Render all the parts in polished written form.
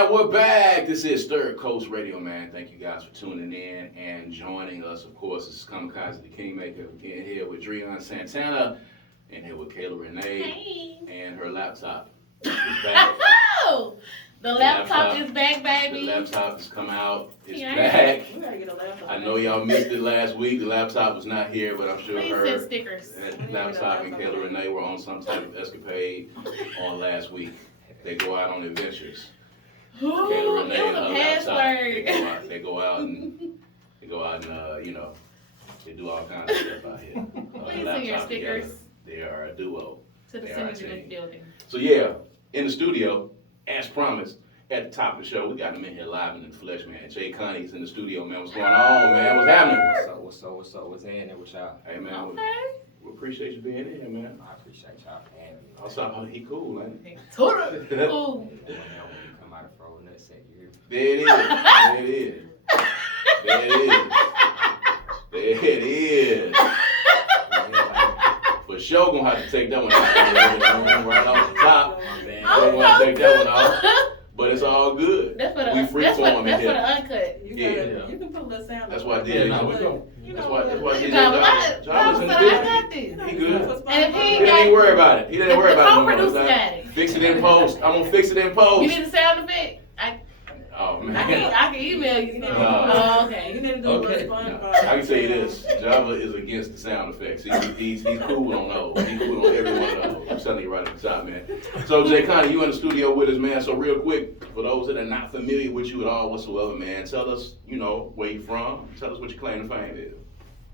And we're back. This is Third Coast Radio, man. Thank you guys for tuning in and joining us. Of course, this is Kamikaze the Kingmaker. Again, here with Dreon Santana and here with Kayla Renee. Hey. And her laptop is back. The laptop is back, baby. The laptop has come out. It's back. We gotta get a laptop. I know y'all missed it last week. The laptop was not here, but I'm sure Please her send stickers. laptop and Kayla Renee were on some type of escapade on last week. They go out on adventures. Ooh, it was a password. They go out and they do all kinds of stuff out here. Please send your stickers. Together. They are a duo. To the Synergy building. So yeah, in the studio, as promised, at the top of the show, we got him in here live and in the flesh, man. Jay Cunnie's in the studio, man. What's going on, man? What's happening? What's up? What's happening with y'all? Hey, man. Okay. We appreciate you being in here, man. I appreciate y'all for having me. Also, he cool, ain't he? Totally. Cool. When you come out of frozen nutsack, you hear me? There it is. There it is. There it is. For sure gonna have to take that one out. Right off the top. I'm Gonna so take that one off. But it's all good. That's for the We freeform in here. uncut. You can put a little sound. That's why I did it. That's why I did I got this. He good. And if He didn't even worry about it. He didn't worry about it. co-producer got it. Fix it in post. I'm gonna fix it in post. You need a sound effect? Oh man. I can email you. No. Oh, okay. You need to do Okay. a SpongeBob. I can tell you this: Java is against the sound effects. He's cool on those. He's cool on every one of those. I'm telling you right at the top, man. So Jay Cunnie, you in the studio with us, man. So real quick, for those that are not familiar with you at all whatsoever, man, tell us, where you from. Tell us what your claim to fame is.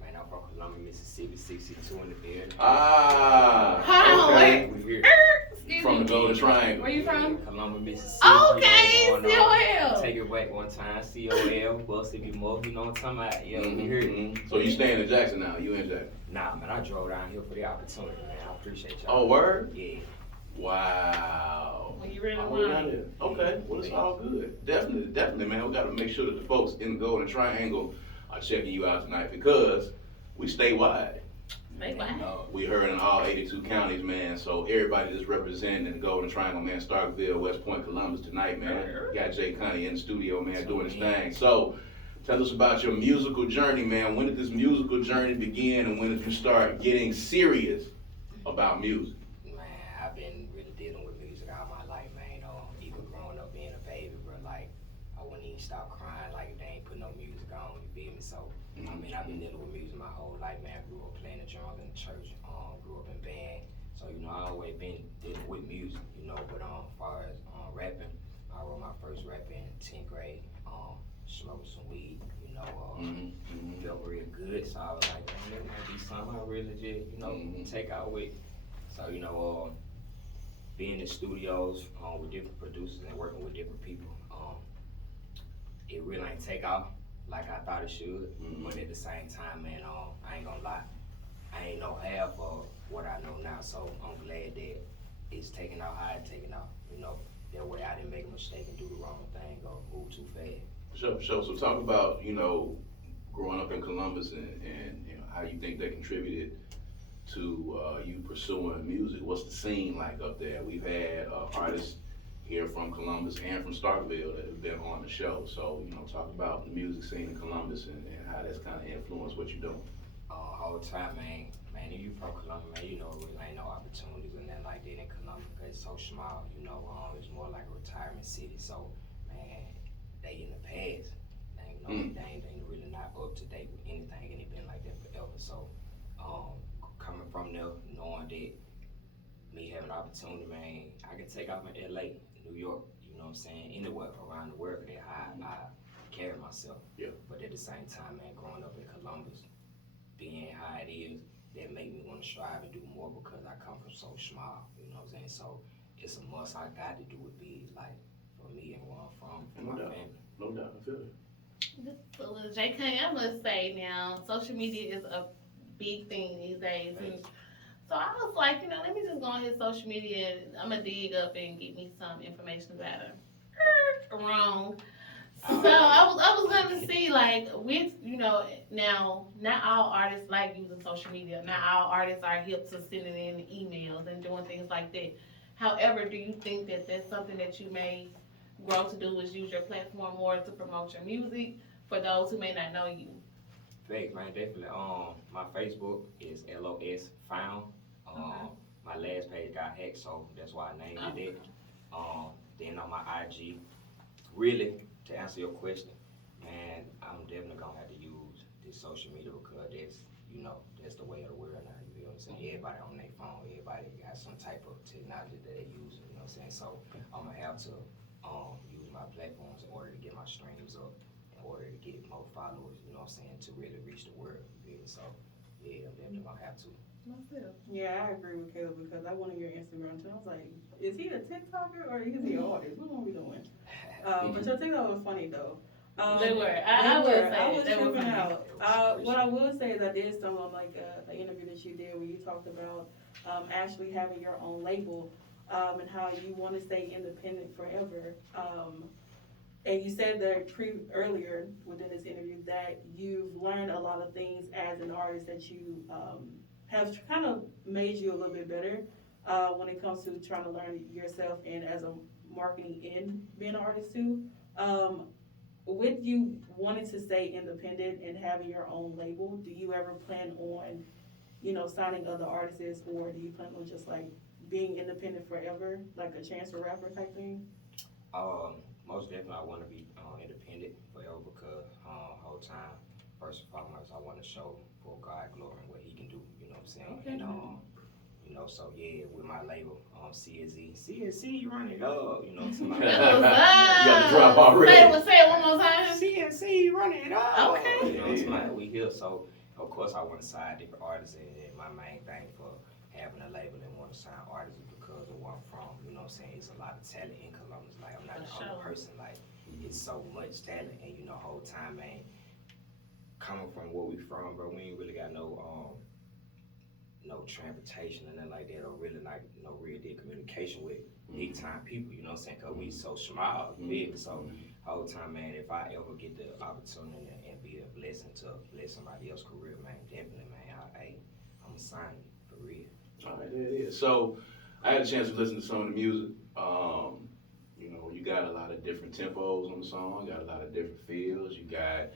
Man, I'm from Columbia, Mississippi, 62 in the building. Hold on, Okay. We here. Excuse From me. the Golden Triangle. Where you from? Columbia, Mississippi. Okay, you know what's going on. COL. Take it back one time, COL, Bust If You More, you know what I'm talking about. Yeah, we here. Mhm. So you staying in Jackson now? You in Jackson? Nah, man, I drove down here for the opportunity, man. I appreciate y'all. Oh, word? Yeah. Wow. When you ready to Oh, we're not run. there. Okay, well, it's all good. Definitely, man. We got to make sure that the folks in the Golden Triangle are checking you out tonight because we statewide. Stay quiet. We heard in all 82 counties, man. So everybody that's representing the Golden Triangle, man, Starkville, West Point, Columbus tonight, man. Got Jay Cunnie in the studio, man, doing his thing. So tell us about your musical journey, man. When did this musical journey begin and when did you start getting serious about music? Man, I've been really dealing with music all my life, man. Even growing up being a baby, bro, like, I wouldn't even stop crying, like, if they ain't put no music on, you feel me? So, I mean, I've been dealing with music my whole life, man. I grew up playing the drums in the church, grew up in band. So, I always been dealing with music, but as far as rapping, I wrote my first rap in 10th grade, smoking some weed, felt real good. So I was like, man, that might be something I really just, take out with. So, being in studios with different producers and working with different people, it really ain't take off like I thought it should. But at the same time, man, I ain't gonna lie, I ain't know half of what I know now. So I'm glad that it's taking out how it's taking out. That way I didn't make a mistake and do the wrong thing or move too fast. Sure. So talk about, growing up in Columbus and how you think that contributed to you pursuing music. What's the scene like up there? We've had artists here from Columbus and from Starkville that have been on the show. So, talk about the music scene in Columbus and how that's kind of influenced what you're doing. Whole time, man, if you from Columbia, man, really ain't no opportunities and that like that in Columbia because it's so small, it's more like a retirement city. So, man, they in the past. They ain't really not up to date with anything, and it been like that forever. So, coming from there, knowing that me having an opportunity, man, I can take off in LA, New York, anywhere around the world, that how I carry myself. Yeah. But at the same time, man, growing up in Columbus, being how it is, that make me want to strive and do more because I come from so small, So it's a must. I got to do it big, like for me and where I'm from my family. No doubt, I feel it. So, Jay Cunnie, I must say now, social media is a big thing these days. And so I was like, let me just go on his social media and I'm going to dig up and get me some information about him. Wrong. So I was going to see, like, with, now, not all artists like using social media. Not all artists are hip to sending in emails and doing things like that. However, do you think that that's something that you may grow to do is use your platform more to promote your music for those who may not know you? Thanks, man, definitely. My Facebook is LOS Found. My last page got hacked, so that's why I named it that. Then on my IG, really, to answer your question, man, I'm definitely gonna have to use this social media because that's the way of the world now. You feel what I'm saying? Everybody on their phone, everybody got some type of technology that they use. You know what I'm saying? So I'm gonna have to use my platforms in order to get my streams up, in order to get more followers. You know what I'm saying? To really reach the world. You feel me? So yeah, I'm definitely gonna have to. Myself. Yeah, I agree with Caleb because I went on your Instagram too. I was like, is he a TikToker or is he an artist? What are we doing? But your TikTok was funny though. They were. I would say I was they were tripping funny. out. What I will say is I did stumble on like an interview that you did where you talked about actually having your own label and how you want to stay independent forever. And you said that earlier within this interview that you've learned a lot of things as an artist that you have kind of made you a little bit better when it comes to trying to learn yourself and as a marketing and being an artist too. With you wanting to stay independent and having your own label, do you ever plan on, signing other artists, or do you plan on just like being independent forever, like a Chance the Rapper type thing? Most definitely, I want to be independent forever because whole time, first and foremost, I want to show for God glory and what He can do. You know what I'm saying? Okay. And so yeah, with my label, CNC, run it up. You know what I'm saying? That was You got to drop already. Say it one more time. CNC, run it up. Okay. You know what I'm saying? We here, so of course I want to sign different artists, and my main thing for having a label and want to sign artists is because of where I'm from. You know what I'm saying? It's a lot of talent in Columbus. Like I'm not the For only sure. person. Like it's so much talent, and whole time, man. Coming from where we from, bro, we ain't really got no transportation and nothing like that, or really like no real deal communication with big time people. You know what I'm saying? Cause we so small, you feel me? So whole time, man, if I ever get the opportunity and be a blessing to bless somebody else's career, man, definitely, man, I'm a sign for real. All right, there it is. So I had a chance to listen to some of the music. You got a lot of different tempos on the song. Got a lot of different feels. You got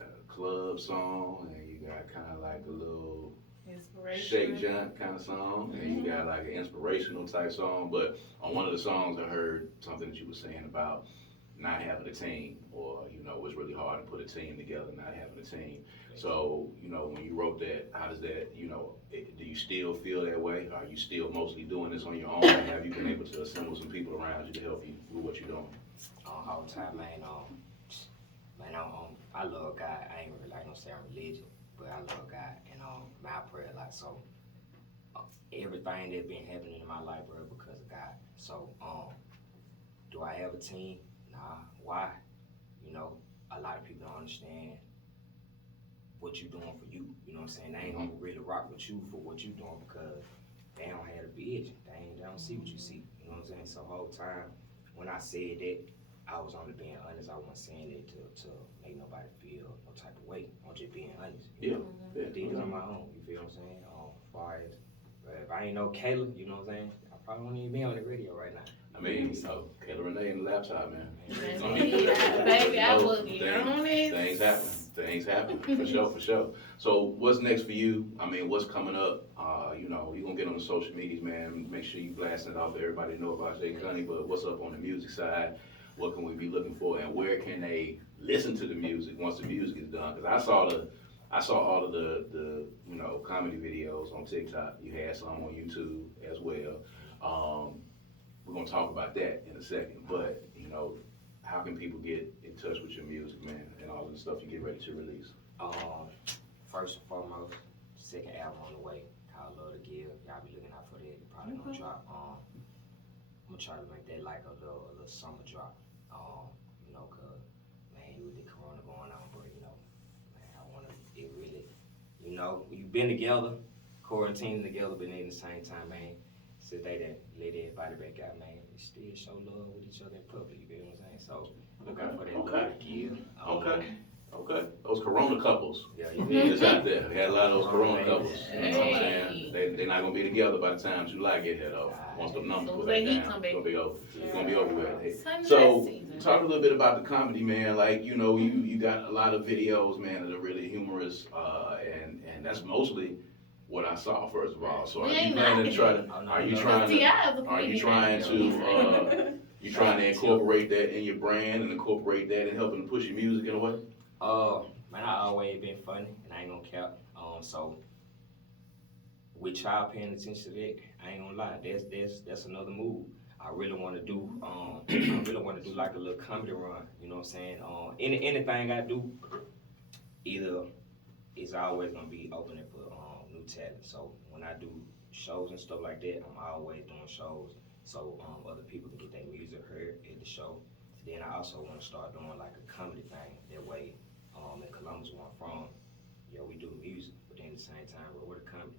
a club song, and you got kind of like a little shake jump kind of song, and you got like an inspirational type song. But on one of the songs, I heard something that you were saying about not having a team, or it's really hard to put a team together, not having a team. So when you wrote that, how does that, do you still feel that way? Are you still mostly doing this on your own? Have you been able to assemble some people around you to help you with what you're doing? All the time, man. I love God. I ain't really gonna say I'm religious, but I love God, and my prayer a lot. So everything that's been happening in my life, bro, because of God. So do I have a team? Nah. Why? A lot of people don't understand what you doing for you. You know what I'm saying? They ain't gonna really rock with you for what you doing because they don't have a vision. They don't see what you see. You know what I'm saying? So the whole time when I said that, I was only being honest. I wasn't saying it to make nobody feel no type of way. I'm just being honest. Yeah. I did it on my own. You feel what I'm saying? As far as if I ain't know Caleb, you know what I'm saying? I probably wouldn't even be on the radio right now. I mean, Kayla Renee in the laptop, man. Baby, I would be on it. Things happen, for sure. So what's next for you? I mean, what's coming up? You're gonna get on the social medias, man. Make sure you blasting it off so everybody know about Cunnie, but what's up on the music side? What can we be looking for, and where can they listen to the music once the music is done? Because I saw all of the comedy videos on TikTok. You had some on YouTube as well. We're gonna talk about that in a second, but how can people get in touch with your music, man, and all of the stuff you get ready to release? First and foremost, second album on the way, called Love to Give. Y'all be looking out for that. Probably gonna drop. I'm gonna try to make that like a little summer drop. Cause man, with the corona going on, but man, I wanna it really, we've been together, quarantining together, been in the same time, man. Since they done let everybody back out, man, we still show love with each other in public, you feel what I'm saying? So look out for that Love to Give. Okay. Okay, those Corona couples. Yeah, you feel It's me? out there. We had a lot of those Corona couples. You know what I'm Hey. saying? They're not gonna be together by the time July get here though. Once the numbers So go when back that heat down, come it's back. gonna be over. It's gonna be over with. Hey, Sunrise so season. talk a little bit about the comedy, man. Like you got a lot of videos, man, that are really humorous, and that's mostly what I saw first of all. So We are you ain't planning to try to? knocking it. Are you Because trying T.I. to? is a Are you comedian, trying right? to? You trying to incorporate that in your brand and incorporate that in helping to push your music in a way? Man, I always been funny, and I ain't gonna cap. So with y'all paying attention to that, I ain't gonna lie, that's another move. I really want to do, I really want to do like a little comedy run. You know what I'm saying? Anything I do, either is always gonna be opening for new talent. So when I do shows and stuff like that, I'm always doing shows so other people can get their music heard at the show. Then I also want to start doing like a comedy thing. That way, in Columbus where I'm from, yeah, we do music, but then at the same time, we're the comedy.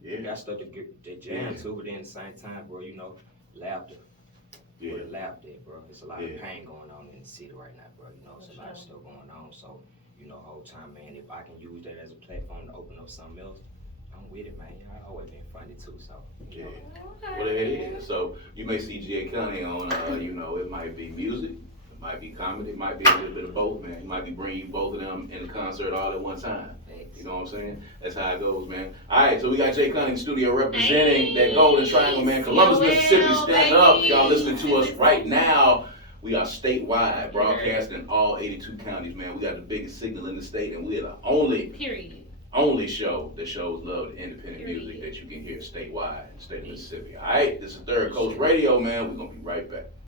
You Yeah. got stuff to get that jam to, but then at the same time, bro, laughter. Yeah. Where the laughter at, bro. There's a lot Yeah. of pain going on in the city right now, bro. There's a lot of stuff going on. So, whole time, man, if I can use that as a platform to open up something else, I'm with it, man. I always been funny too, so. Yeah. Okay. Well, it is. So you may see Cunnie on, it might be music, it might be comedy, it might be a little bit of both, man. He might be bringing you both of them in the concert all at one time. You know what I'm saying? That's how it goes, man. All right, so we got Cunnie in the studio representing that Golden Triangle, man. Columbus, Mississippi, stand up. Y'all listening to us right now. We are statewide, broadcasting in all 82 counties, man. We got the biggest signal in the state, and we are the only show that shows love to independent music that you can hear statewide in the state of Mississippi. All right, this is Third Coast Radio, man. We're going to be right back.